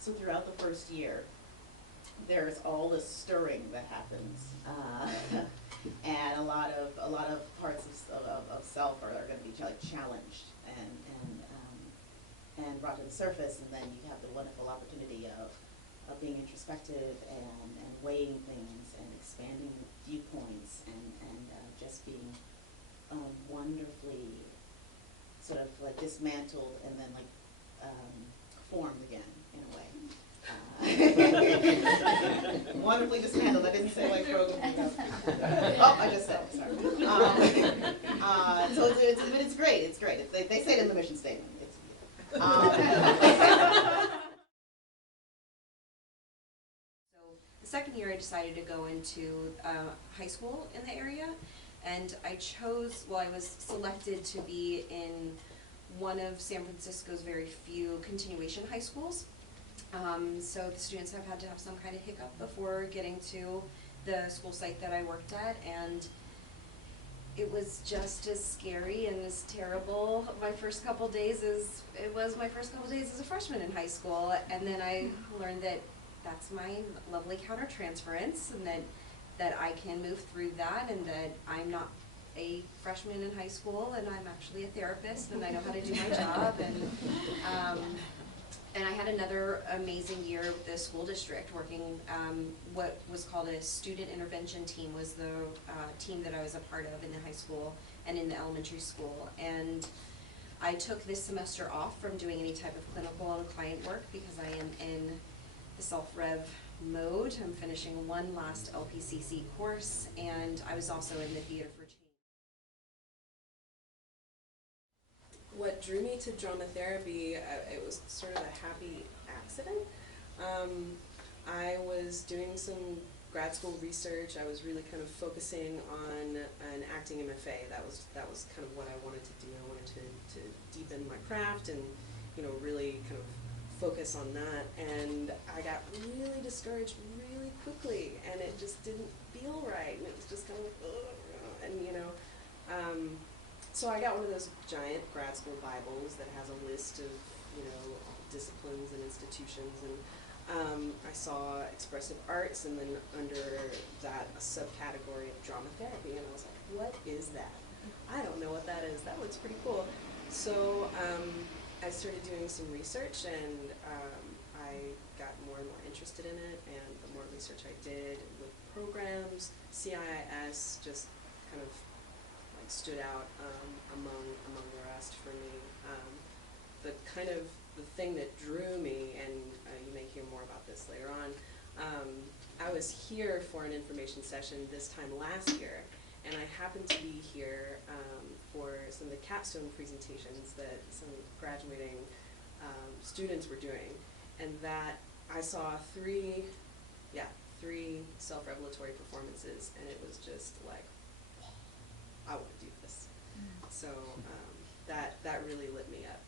So throughout the first year, there's all this stirring that happens, and a lot of parts of self are going to be challenged and brought to the surface, and then you have the wonderful opportunity of being introspective and weighing things and expanding viewpoints and just being wonderfully sort of like dismantled and then like formed again in a way. Wonderfully dismantled. I didn't say like broken. Oh, I just said. Sorry. So it's great. It's great. They say it in the mission statement. It's The second year I decided to go into high school in the area, and I chose, well, I was selected to be in one of San Francisco's very few continuation high schools. So the students have had to have some kind of hiccup before getting to the school site that I worked at, and it was just as scary and as terrible my first couple days as it was my first couple days as a freshman in high school. And then I learned that that's my lovely countertransference, and that I can move through that, and that I'm not a freshman in high school, and I'm actually a therapist, and I know how to do my job. And I had another amazing year with the school district working, what was called a student intervention team was the team that I was a part of in the high school and in the elementary school. And I took this semester off from doing any type of clinical and client work because I am in the self-rev mode. I'm finishing one last LPCC course, and I was also in the Theater for Change. What drew me to drama therapy, it was sort of a happy accident. I was doing some grad school research. I was really kind of focusing on an acting MFA. That was kind of what I wanted to do. I wanted to deepen my craft and, you know, really kind of focus on that. And I got really discouraged really quickly, and it just didn't feel right. And it was just kind of like, ugh, and you know. So I got one of those giant grad school Bibles that has a list of, you know, disciplines and institutions, and I saw expressive arts, and then under that a subcategory of drama therapy, and I was like, what is that? I don't know what that is. That looks pretty cool. So I started doing some research, and I got more and more interested in it, and the more research I did with programs, CIIS just kind of stood out among the rest for me. The thing that drew me, and you may hear more about this later on, I was here for an information session this time last year, and I happened to be here for some of the capstone presentations that some graduating students were doing, and that I saw three self-revelatory performances, and it was just like, I want to do this. So that really lit me up.